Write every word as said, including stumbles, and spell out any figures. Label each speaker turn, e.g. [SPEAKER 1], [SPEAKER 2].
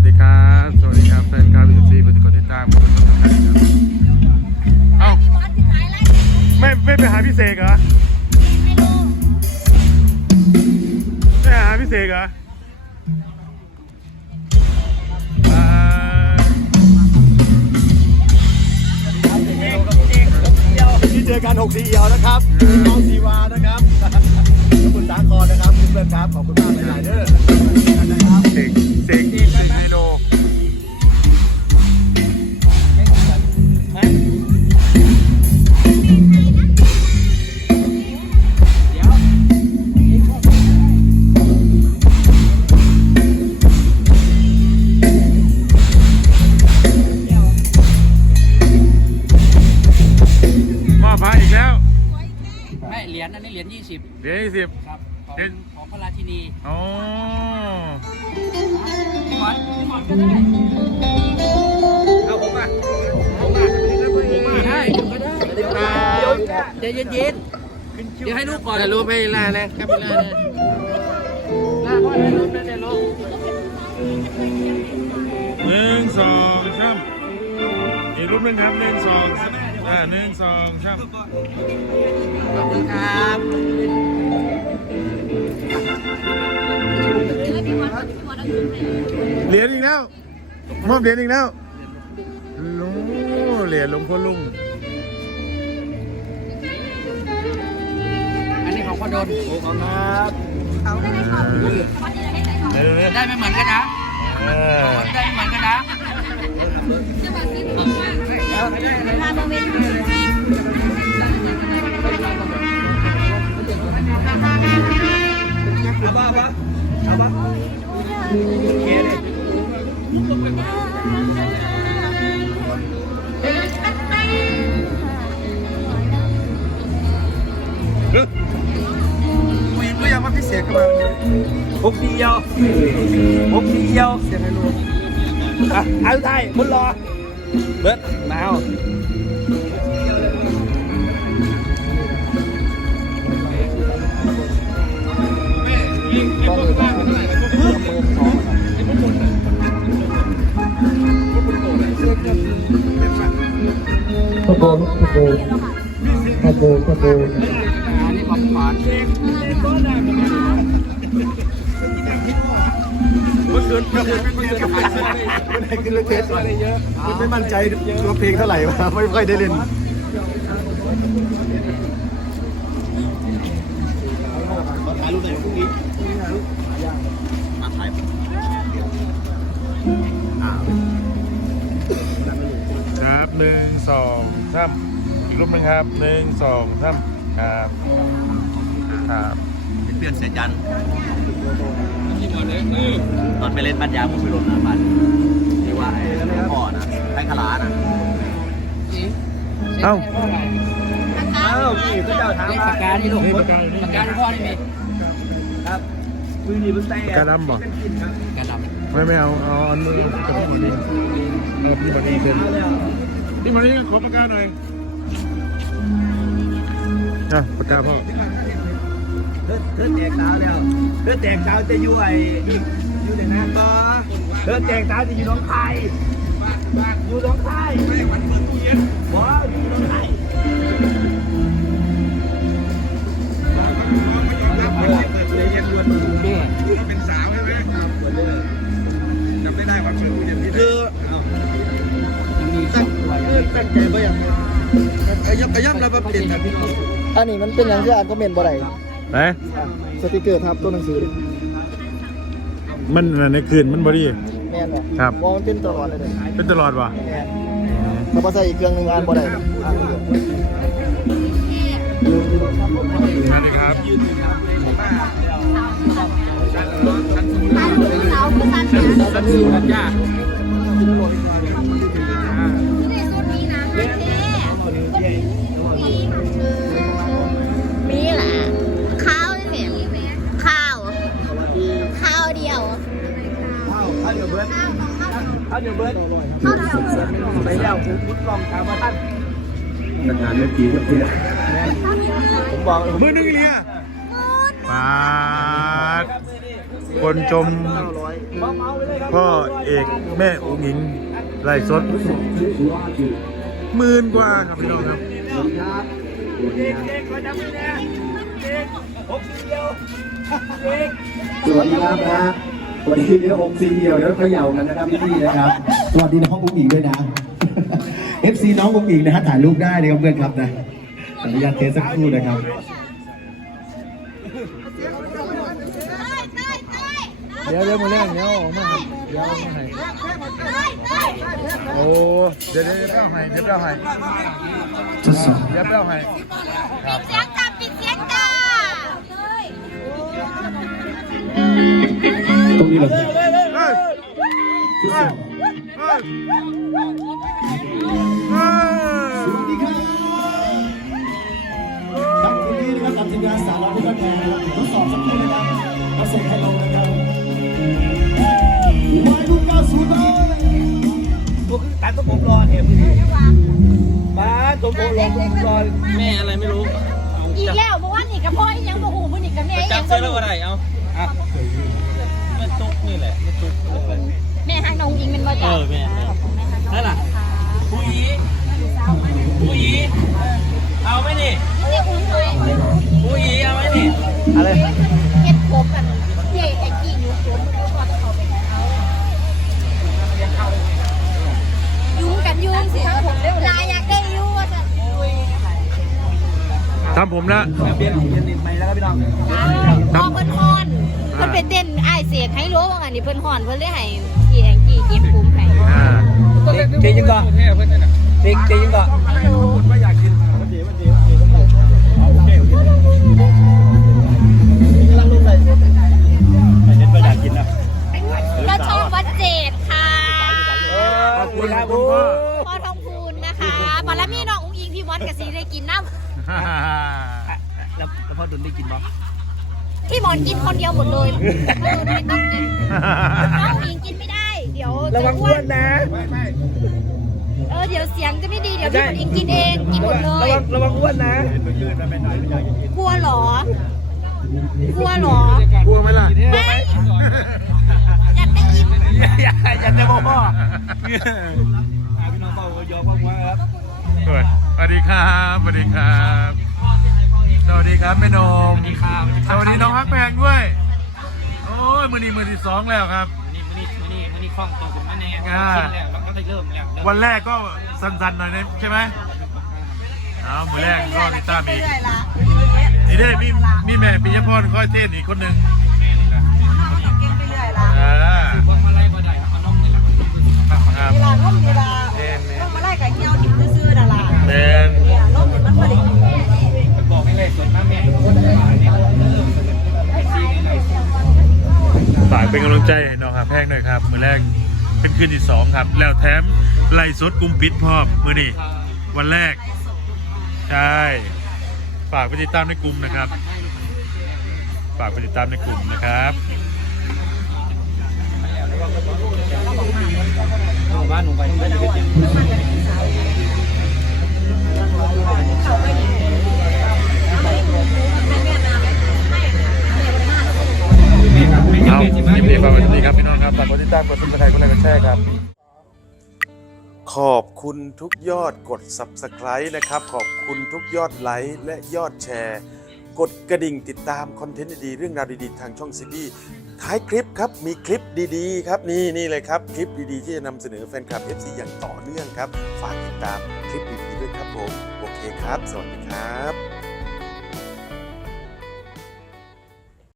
[SPEAKER 1] ดีครับสวัสดีครับแฟนคลับอีซีเป็นคนติดตามผมเอ้าไม่ไม่ไปหาพี่เสกเหรอไม่หาพี่เสกเหรอ
[SPEAKER 2] ที่เจอกันหกสีเอียวนะครับน้องสีวานะครับขอบคุณสาครนะครับเพื่อนๆครับขอบคุณมากหลายๆเด้อ
[SPEAKER 1] เสกเสกเสกไฮโล
[SPEAKER 3] เหรียญอันนี้เหรียญยี่สิบ
[SPEAKER 1] เหรียญยี่สิบ
[SPEAKER 3] ครับของของพระราชินี
[SPEAKER 1] อ๋อ
[SPEAKER 3] พี่หมอนพี่หมอนก็ได้เอาผมอ่ะผมอ่ะผมอ่ะได้ก็ได้เดี๋ยวเย็นๆเดี๋ยวให้ลูกก่อนจะรู้ไปล่านะครับไปล่านะล่าก่อนให้ลูกนะเดี๋ยวลูก
[SPEAKER 1] หนึ่งสองสามอีกรูปหนึ่งครับหนึ่งสองอ่าหนึ่งสองสาม
[SPEAKER 3] ขอบคุณครับ
[SPEAKER 1] เหรียญอีกแล้วมอบเหรียญอีกแล้วลุงเหรียญหลวงพ่อลุง
[SPEAKER 3] อันนี้ของพ่อดน
[SPEAKER 2] โอ้ครับ
[SPEAKER 3] ได้ไม่เหมือนกันนะได้ไม่เหมือนกันนะ
[SPEAKER 2] บ้าปะเอาปะเกเลยกูยังกูยังมาพิเศษกันมาหกเดียวหกเดียวเสียงไฮโลอ่ะเอาไทยคนรอเบิร์ดมาเอา
[SPEAKER 4] ขโบขโบขโบขโบ
[SPEAKER 3] อันนี้ของขวัญ
[SPEAKER 2] เมื่อคืนเมื่อคืนเมื่อคืนเมื่อไหร่ขึ้นรถเทสอะไรเยอะไม่มั่นใจว่าเพลงเท่าไหร่วะไม่ค่อยได้เล่นถ่ายรูปไหนพรุ่งนี้มาถ่าย
[SPEAKER 1] ครับหนึ่งสองสามอีกรูปหนึ่งครับหนึ่งสองสามครับครับ
[SPEAKER 2] เปลี่ยนเสียจันตอนไปเล่นบ้านยาผมไปลงน้ำมันที่ว่าไอ้พ่อนะไอ้ขลานะ
[SPEAKER 1] เอ้า
[SPEAKER 2] เอ้าพี่ก็จะถามว่า
[SPEAKER 3] ปากกาที่ลูกปากกาที่พ่อนี่มี
[SPEAKER 2] ครับมือหนีบนเตะ
[SPEAKER 1] กระดำบ่
[SPEAKER 3] กระดำ
[SPEAKER 1] ไม่ไม่เอาเอาอันมือกับพี่บอดี้เออพี่บอดี้เกินพี่บอดี้ขอปากกาหน่อยอ่ะปากกาพ่อ
[SPEAKER 2] เธอเธอแจกสาวแล้วเธอแจกสาวจะอยู่ไอ้อยู่ไหนนะต่อเธอแจกสาวจะอยู่น้องไทยอยู่น้องไทยไม่วันเปิดตู้เย็นว้าวอยู่น้องไทย
[SPEAKER 1] เป็นสาวใช่ไหมจำไม่ได้วันเปิดตู้เย็นที่ไหน
[SPEAKER 2] คือตั้งตั้งใจไว้อย่างไอ้ยับไอ้ยับเรามาเปลี่ยนกันอันนี้มันเป็นอย่างที่อ่านคอมเมนต์บ่ได้
[SPEAKER 1] ไหน
[SPEAKER 2] สติกเกอร์ทับตัวหนังสือ
[SPEAKER 1] มันในคืนมันบอดี้
[SPEAKER 2] แม่นบ่
[SPEAKER 1] ครับ
[SPEAKER 2] มองเป็นตลอดเลย
[SPEAKER 1] เป็นตลอดวะ
[SPEAKER 2] ถ้าภาษาอีกเครื่องหนึ่งอ่านบ่ได้
[SPEAKER 1] สวัสดีครับ
[SPEAKER 3] สันสูงจ้า
[SPEAKER 5] มีแหละข้าวนี่เนี่ยข้าวข้าวเดียว
[SPEAKER 2] ข้าวข้าวเดียวเบิร์ดข้าวเดียวเบิร์ดข้าวเดียวไปแล้วผมมุดลองถามว่าท่านประธานเมื่อกี้ครับพี่ผมบอก
[SPEAKER 1] มือหนึ่งเนี่ยปาดคนชมพ่อเอกแม่อุ๋งอิงไล่สดหมื่นกว่าครับพี่น้องครับ
[SPEAKER 2] เด็กเด็กมาทำนี่นะเด็กหกสิบเดียวเด็ก
[SPEAKER 4] สวัสดีครับนะวันนี้เดี๋ยวองค์ซีเดียวเดี๋ยวเขย่ากันนะครับพี่ๆนะครับ สวัสดีน้องอุ้งอิงด้วยนะ เอฟ ซี น้องอุ้งอิงนะฮะถ่ายรูปได้นะครับเพื่อนครับนะขออนุญาตเทสสักครู่นะครับ
[SPEAKER 1] เดี๋ยวเดี๋ยวมาเล่นเดี๋ยวออกมาให้เดี๋ยวเอามาให้โอ้เดี๋ยวเดี๋ยวเดี๋ยวเอาให้เดี๋ยวเอาให้
[SPEAKER 4] ทดสอบ
[SPEAKER 1] เดี๋ยวเอาให้ครับ
[SPEAKER 5] เสียงจ้าปิดเสียงจ้า
[SPEAKER 4] ตรงนี้เลย
[SPEAKER 1] เฮ้ยเฮ้ยเฮ้ยเฮ้ย
[SPEAKER 4] สวัสดีครับครับวันนี้นะครับกับทีมงานสาวน้อยผู้แทนทดสอบสักครู่นะครับมาส่งฮัลโหลนะครับวายลูกเก้าศูนย์เลย
[SPEAKER 2] ตัวขึ้นตัดตัวผมรอเห็นบ้าตัวผมรอตัวผมรอ
[SPEAKER 3] แม่อะไรไม่รู้
[SPEAKER 5] อีกแล้วเมื่อวานนี่กับพ่อยังโมโหมือนี่กับแม่ยั
[SPEAKER 3] จับ
[SPEAKER 5] ง
[SPEAKER 3] เสื้อแล้วอะไรเอาอ่ะแม่ตุ๊กนี่แหละแม่ตุ๊ก
[SPEAKER 5] แม่ฮักน้องยิงเป็นว่าจ้า
[SPEAKER 3] เออแม่นั่นล่ะผู้หญิงผู้หญิงเอาไหมนี่
[SPEAKER 5] เรียกอุ้งเลย
[SPEAKER 3] ผู้หญิงเอาไหมนี่
[SPEAKER 2] อะไร
[SPEAKER 5] เก็บผมกันเย่ไอ้กี่นิ้วผมก่อนเขาไปเขายุ่งกันยุ่งสิลายอยากได้ยุ่งอ่ะ
[SPEAKER 1] ทำผมนะ
[SPEAKER 2] เปลี่ยนเปลี่ยนนิดใหม่แล้วครับพี่น้อง
[SPEAKER 5] พอเพิ่นฮอนเพิ่นไปเต้นไอ้เสกให้รู้ว่าอันนี้เพิ่นฮอนเพิ่นเลยให้กี่แองกี่เก็บผมให้
[SPEAKER 1] อ่า
[SPEAKER 2] เจยังก่อนเด็กเจยังก่อน
[SPEAKER 5] ให้รู้
[SPEAKER 2] ไม่อยากกินวันเดียววันเดียวโอเคโอเคกำลังลงเลยไม่เห็นไม่อยากกินนะ
[SPEAKER 5] ก็ชอบวัดเจดค่ะ
[SPEAKER 2] ขอบคุณครับผม
[SPEAKER 5] พ่อทองพูนนะคะปาละมีน้องอุ้งอิงพี่มอนกับซีได้กินน้ำ
[SPEAKER 2] แล้วแล้วพ่อดุลได้กินมั้ย
[SPEAKER 5] พี่หมอนกินคนเดียวหมดเลยไม่ต้องกินน้องอิงกินไม่ได้ เดี๋ยว
[SPEAKER 2] ระ
[SPEAKER 5] จะ
[SPEAKER 2] วัง
[SPEAKER 5] อ้
[SPEAKER 2] อ้
[SPEAKER 5] ว
[SPEAKER 2] วน นนะไม่ไม่
[SPEAKER 5] เออเดี๋ยวเสียงจะไม่ดีเดี๋ยวพี่หมอนอิงกินเองกินหมดเล
[SPEAKER 2] ระ
[SPEAKER 5] ย
[SPEAKER 2] วังระวังอ้วนนะ
[SPEAKER 5] กลัวเหรอกลัวเหรอก
[SPEAKER 1] ลัวไหมล่ะ
[SPEAKER 5] ไม่อยากได้ยิน
[SPEAKER 2] อย่าอย่าจะบอกพ่อพี่น้องเบาก็ยอมพ่อว่าครับ
[SPEAKER 1] สวัสดีครับสวัสดีครับสวัสดีครับแม่นมสวัสดีน้องฮักแพงด้วยโอ้ยมือนี้มือที่สองแล้วครับ
[SPEAKER 3] นี่มันนี่มันนี่มันนี่คล่องตัวผมแน่ๆ
[SPEAKER 1] อ่า
[SPEAKER 3] คิดแล้วแล้วก็ได้เริ่มแล้ว
[SPEAKER 1] วันแรกก็สั้นๆหน่อยนะใช่ไหมเอามือแรกก็ลิต้ามีนี่ได้มีมีแม่ปิยพรคอยเต้นอีกคนหนึ่ง
[SPEAKER 3] แม่นี่ละ
[SPEAKER 1] อ่า
[SPEAKER 3] พวกมาไล่บ่ได้เอาน้องนี่แหละ
[SPEAKER 1] ครับ
[SPEAKER 6] เวลาล่มเวลา
[SPEAKER 1] แมนแม
[SPEAKER 6] ล่
[SPEAKER 1] น
[SPEAKER 6] มมาไล่กับเหี่ยวถิ่มซื่อๆน่ะล่ะ
[SPEAKER 1] แมน
[SPEAKER 6] เนี่ยล่มเนี่ยมันบ่ได้กิน
[SPEAKER 3] บอกให้เลยส่วนมากแม่ทุกคนเนี่ยเริ่มไอ้ซีนี่เลย
[SPEAKER 1] ฝากเป็นกำลังใจให้น้องฮักแพงหน่อยครับมือแรกเป็นคืนที่สองครับ แล้วแถมไล่สดกุมปิดพร้อมมือนี่วันแรกใช่ฝากไปติดตามในกลุ่มนะครับ ฝากไปติดตามในกลุ่มนะครับ
[SPEAKER 3] เอาบ้านหนูไปไม่ได้เป็น
[SPEAKER 1] เอายินดีฝากไว้ที่นี่ครับพี่น้องครับฝากกดติดตามกดซับสไครต์กดไลค์กดแชร์ครับ
[SPEAKER 7] ขอบคุณทุกยอดกด ซับสไครบ์ นะครับ ขอบคุณทุกยอดไลค์และยอดแชร์ กดกระดิ่งติดตามคอนเทนต์ดีๆเรื่องราวดีๆ ทางช่องซีบีท้ายคลิปครับ มีคลิปดีๆ ครับ นี่นี่เลยครับ คลิปดีๆ ที่จะนำเสนอแฟนคลับ เอฟ ซี อย่างต่อเนื่องครับ ฝากติดตามคลิปดีๆด้วยครับผม โอเคครับ สวัสดีครับ